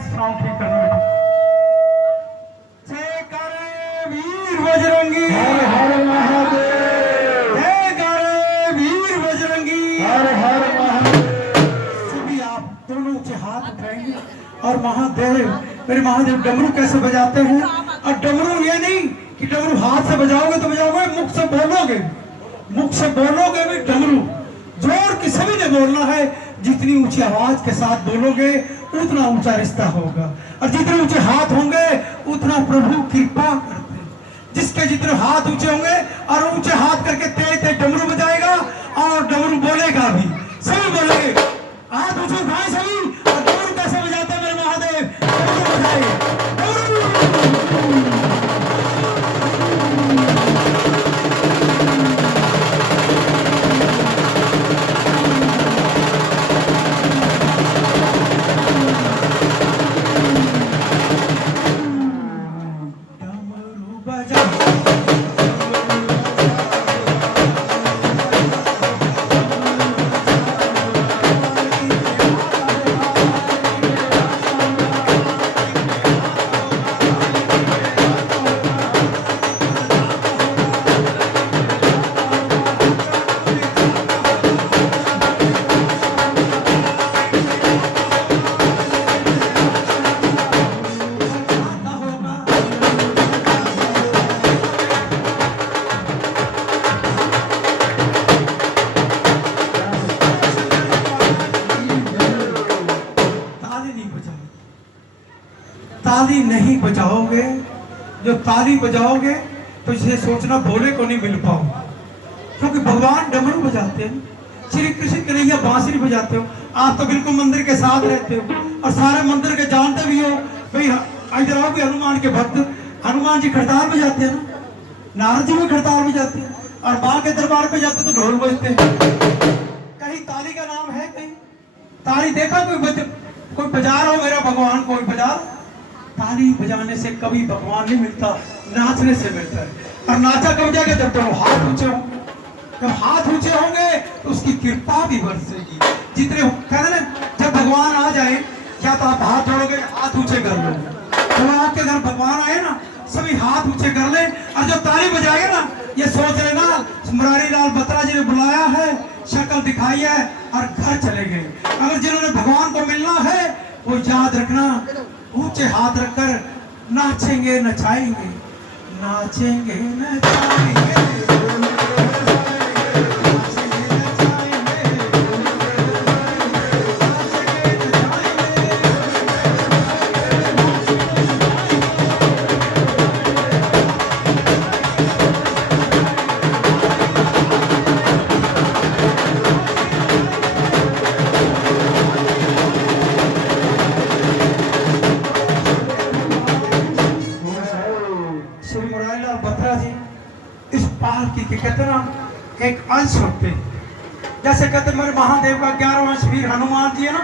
सुनाओ ठीक करना बेटा। जयकारे वीर बजरंगी, हर हर महादेव, जयकारे वीर बजरंगी, हर हर महादेव। सभी आप दोनों ऊंचे हाथ उठाएंगे और महादेव, मेरे महादेव डमरू कैसे बजाते हैं। और डमरू ये नहीं कि डमरू हाथ से बजाओगे तो बजाओगे, मुख से बोलोगे, मुख से बोलोगे भी डमरू जोर की सभी ने बोलना है। जितनी ऊंची आवाज के साथ बोलोगे उतना ऊंचा रिश्ता होगा, और जितने ऊंचे हाथ होंगे उतना प्रभु कृपा करते हैं। जिसके जितने हाथ ऊंचे होंगे और ऊंचे हाथ करके तेज तेज डमरू बजाएगा और डमरू बोलेगा भी, सभी बोलेंगे। हाथ ऊंचे उठाए सभी, और डमरू कैसे बजाते हैं मेरे महादेव, डमरू बजाए, डमरू। ताली नहीं बजाओगे, जो ताली बजाओगे तो इसे सोचना भोले को नहीं मिल पाओ, क्योंकि भगवान डमरू बजाते हैं, श्री कृष्ण कन्हैया बांसुरी बजाते हो। आप तो बिल्कुल मंदिर के साथ रहते हो और सारे मंदिर के जानते भी हो भाई। इधर आओ भी हनुमान के भक्त, हनुमान जी खड़ताल बजाते हैं ना, नारद जी भी खड़ताल बजाते हैं, और माँ के दरबार पे जाते तो ढोल बजते हैं। कहीं ताली का नाम है, कहीं ताली देखा कोई बजा रहा हो मेरा भगवान, कोई बजा। ताली बजाने से कभी भगवान नहीं मिलता, नाचने से मिलता है। और नाचा कब जाएगा, जब दोनों हाथ ऊंचे होंगे। जब हाथ ऊंचे होंगे तो उसकी कृपा भी बरसेगी। जितने कहते ना, जब भगवान आ जाए क्या तो आप हाथ जोड़ोगे, हाथ ऊंचे कर लो। जब आपके घर भगवान आए ना, सभी हाथ ऊंचे कर ले, और जो ताली बजाएगा ना, ये सोच लेना मुरारी लाल बत्रा जी ने बुलाया है, शक्ल दिखाई है और घर चले गए। अगर जिन्होंने भगवान को मिलना है वो याद रखना, ऊंचे हाथ रखकर नाचेंगे नचाएंगे, नाचेंगे नचाएंगे, के कहते ना एक अंश होते हैं। जैसे कहते मेरे महादेव का 11वां अंश वीर हनुमान जी है ना,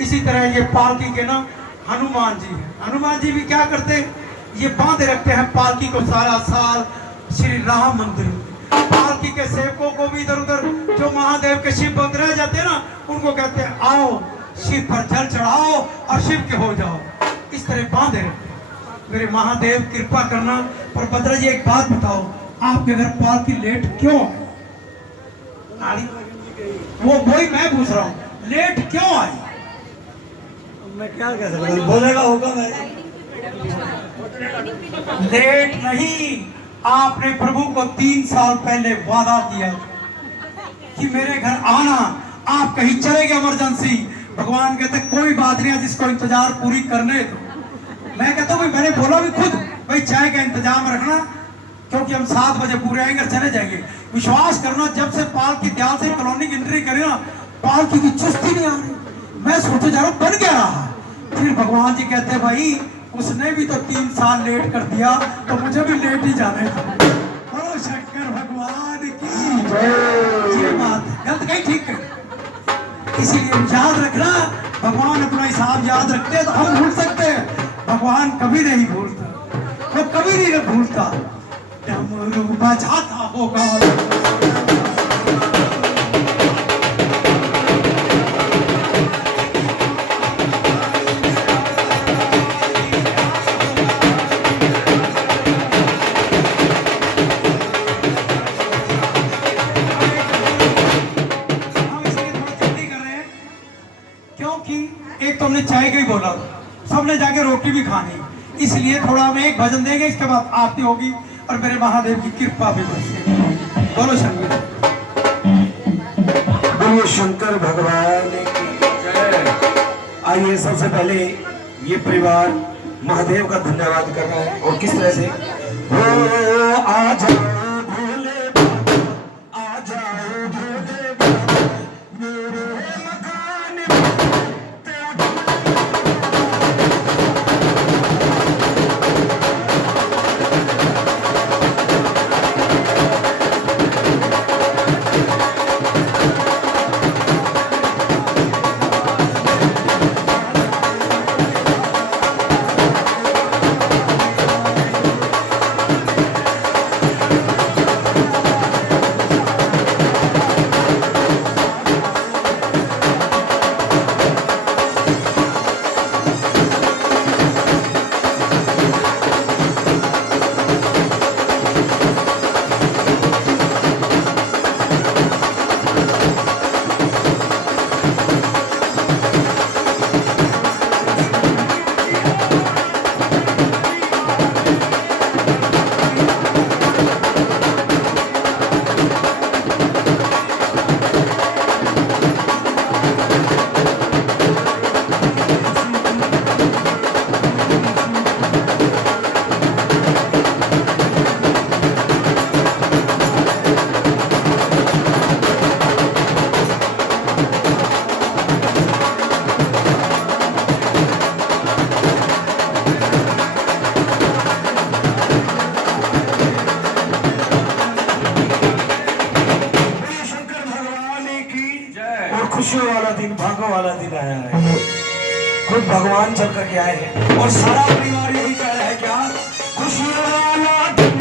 इसी तरह ये पालकी के ना हनुमान जी है। हनुमान जी भी क्या करते, ये बांधे रखते हैं पालकी को सारा साल श्री राम मंदिर में। पालकी के सेवकों को भी इधर उधर जो महादेव के शिव बंद रह जाते हैं ना, उनको कहते हैं आओ शिव पर जल चढ़ाओ और शिव के हो जाओ, इस तरह बांधे रखते हैं। मेरे महादेव कृपा करना। पर भद्रा जी एक बात बताओ, आपके घर पालकी लेट क्यों है? वो वही मैं पूछ रहा हूँ, लेट क्यों आई? मैं क्या कह सकता हूँ, बोलेगा होगा। मैं लेट नहीं, आपने प्रभु को 3 साल पहले वादा किया कि मेरे घर आना। आप कहीं चले गए इमरजेंसी, भगवान कहते कोई बात नहीं, जिसको इंतजार पूरी करने दो। मैं कहता हूँ मैंने बोला भी खुद भाई चाय का इंतजाम रखना, क्योंकि हम 7 बजे पूरे आएंगे, चले जाएंगे। विश्वास करना, जब से पालकी दयाल से कॉलोनी की एंट्री करे ना, पालकी की चुस्ती नहीं आ रही। मैं सोचे जा रहा हूँ बन क्या रहा। फिर भगवान जी कहते भाई उसने भी तो 3 साल लेट कर दिया, तो मुझे भी लेट ही जाने दो। बोलो शंकर भगवान की ये बात गलत कहीं ठीक है। इसीलिए याद रखना, भगवान अपना हिसाब याद रखते हैं तो हम भूल सकते हैं, भगवान कभी नहीं भूलता, वो कभी नहीं भूलता। डमरू बजाता होगा, सबने जाके रोटी भी खानी, इसलिए थोड़ा हम एक भजन देंगे, इसके बाद आरती होगी और मेरे महादेव की कृपा भी बरसेगी। बोलो शंकर, बोलिए शंकर भगवान की जय। आइए सबसे पहले ये परिवार महादेव का धन्यवाद कर रहा है, और किस तरह से हो आ जाओ भोले बाबा, आ जाओ भोले बाबा, मेरे मकान में तेरा खुशियों वाला दिन, भागों वाला दिन आया है। खुद भगवान चल करके आए हैं और सारा परिवार यही कह रहा है क्या, खुशियों वाला दिन।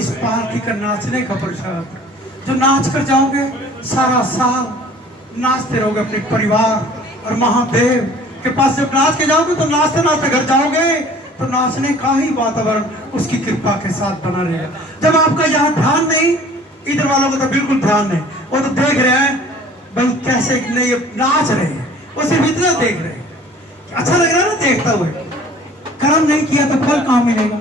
इस पालकी का नाचने का प्रसाद, जो नाच कर जाओगे सारा साल नाचते रहोगे अपने परिवार और महादेव के पास। जब नाच के जाओगे तो नाचते नाचते घर जाओगे तो नाचने का ही वातावरण उसकी कृपा के साथ बना रहेगा। जब आपका यहाँ ध्यान नहीं, इधर वालों को तो बिल्कुल ध्यान नहीं, वो तो देख रहे हैं भाई कैसे नहीं नाच रहे हैं, वो सिर्फ इतना देख रहे हैं। अच्छा लग रहा है ना देखता हुए। कर्म नहीं किया तो फल कहाँ मिलेगा?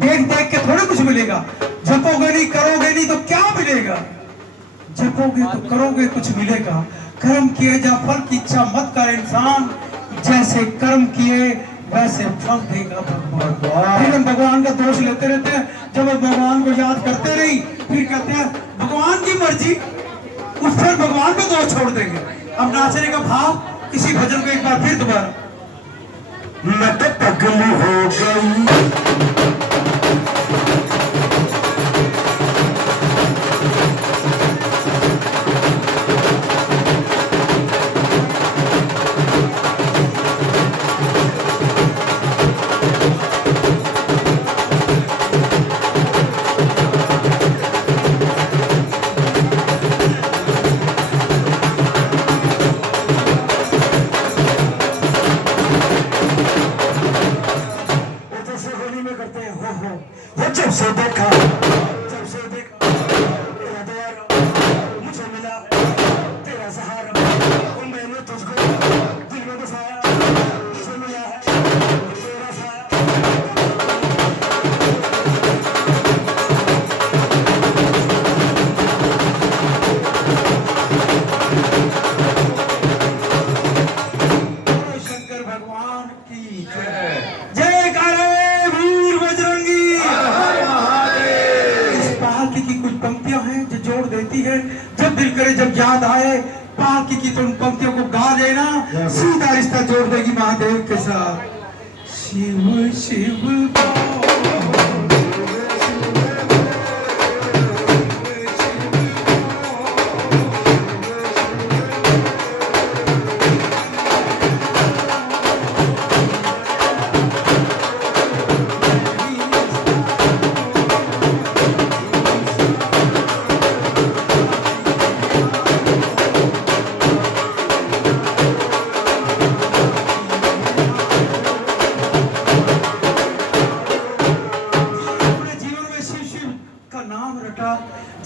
देख देख के थोड़ा कुछ मिलेगा। जपोगे नहीं, करोगे नहीं तो क्या मिलेगा? जपोगे तो करोगे कुछ मिलेगा। कर्म किए जा, फल की इच्छा मत कर इंसान, जैसे कर्म किए वैसे फल देगा भगवान। फिर हम भगवान का दोष लेते रहते हैं। जब हम भगवान को याद करते नहीं, फिर कहते हैं भगवान की मर्जी, उस पर भगवान को दोष छोड़ देंगे। अब नाचने का भाव इसी भजन को एक बार फिर दोबारा। मैं तो पगली हो गई, करते जो जोड़ देती है। जब दिल करे, जब याद आए, पालकी की तुम पंक्तियों को गा लेना, सीधा रिश्ता जोड़ देगी महादेव के साथ। शिव शिव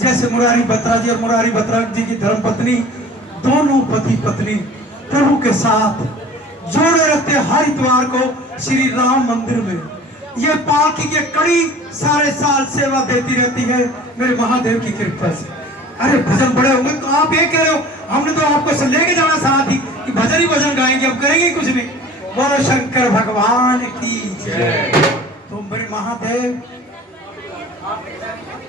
जैसे मुरारी बत्रा जी और मुरारी बत्रा जी की धर्मपत्नी दोनों पति पत्नी प्रभु के साथ जोड़े रहते हर इतवार को श्री राम मंदिर में। ये पालकी की कड़ी सारे साल सेवा देती रहती है मेरे महादेव की कृपा से। अरे भजन बड़े होंगे तो आप ये कह रहे हो, हमने तो आपको लेके जाना साथ ही कि भजन ही भजन गाएंगे, अब करेंगे कुछ नहीं। बोलो शंकर भगवान की जय। तो मेरे महादेव,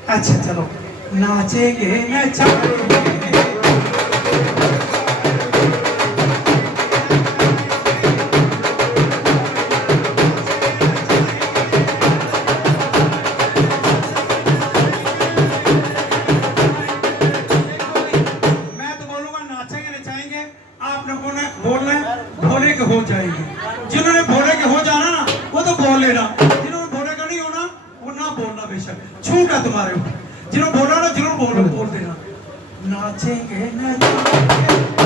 अच्छा चलो नाचेंगे नचाएंगे। मैं तो बोलूंगा नाचेंगे नचाएंगे, आपने बोलना भोले के हो जाएगी। जिन्होंने भोले के हो जाना ना वो तो बोल लेना, जिन्होंने भोले का नहीं होना वो ना बोलना, बेशक छूट है तुम्हारे ऊपर। जिन्होंने बोला ना जरूर बोल देना। नाचेंगे नचाएंगे।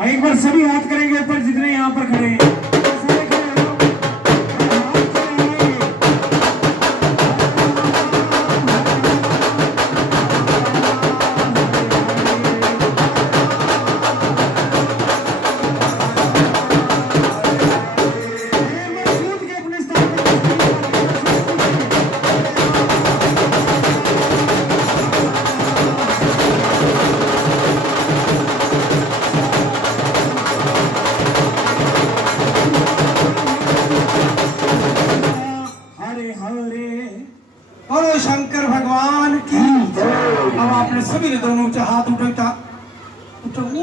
एक बार सभी हाथ करेंगे ऊपर, जितने यहाँ पर खड़े हैं सारे खड़े हो। बोलो शंकर भगवान की। अब आपने सभी ने दोनों ऊंचे हाथ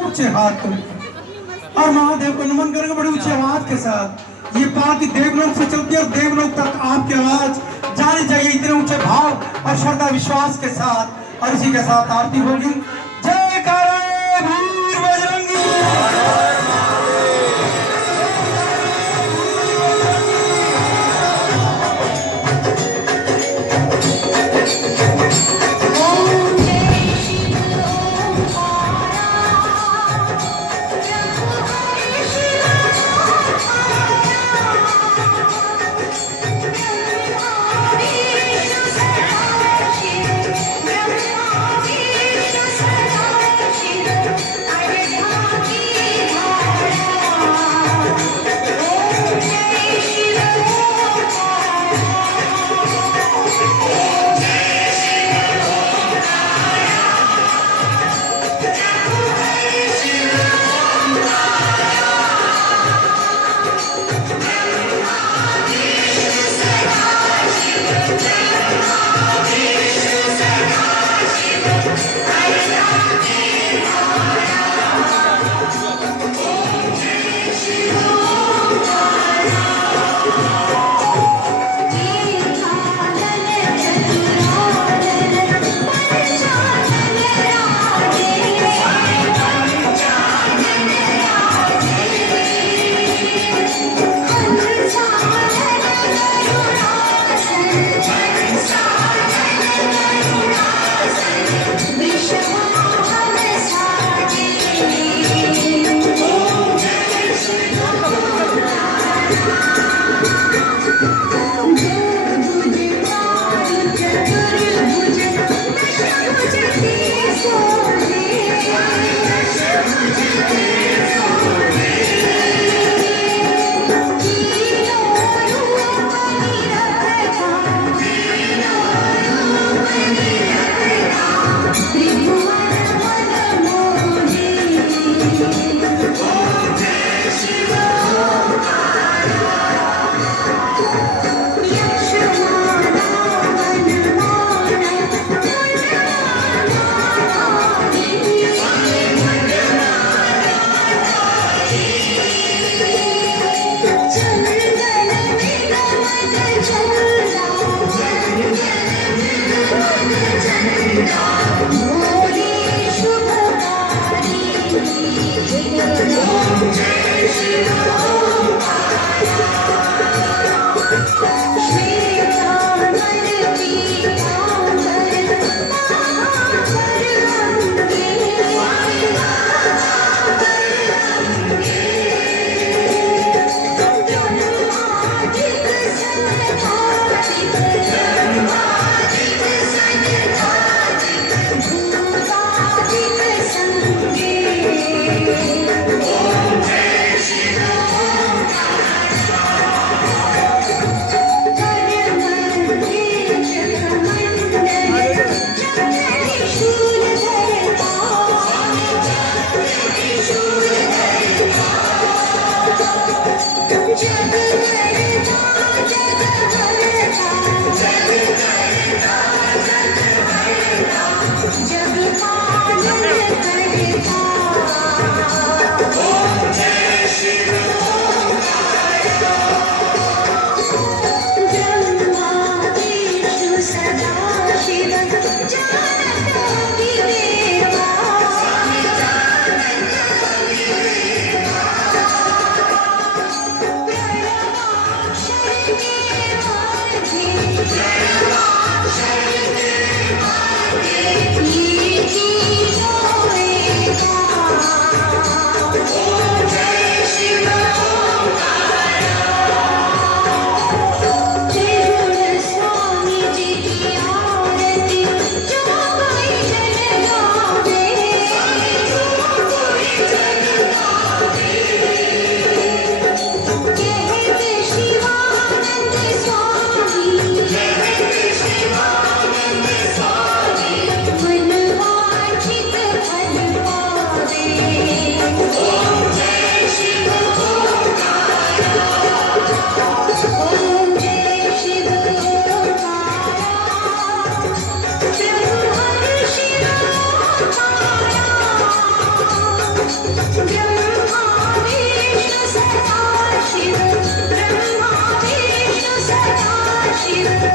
ऊंचे हाथ करेंगे और महादेव को नमन करेंगे बड़ी ऊंची आवाज के साथ। ये पालकी देवलोक से चलती है और देवलोक तक आपकी आवाज जानी चाहिए, इतने ऊंचे भाव और श्रद्धा विश्वास के साथ। और इसी के साथ आरती होगी। जय करे वीर बजरंगी। Thank you.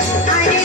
अरे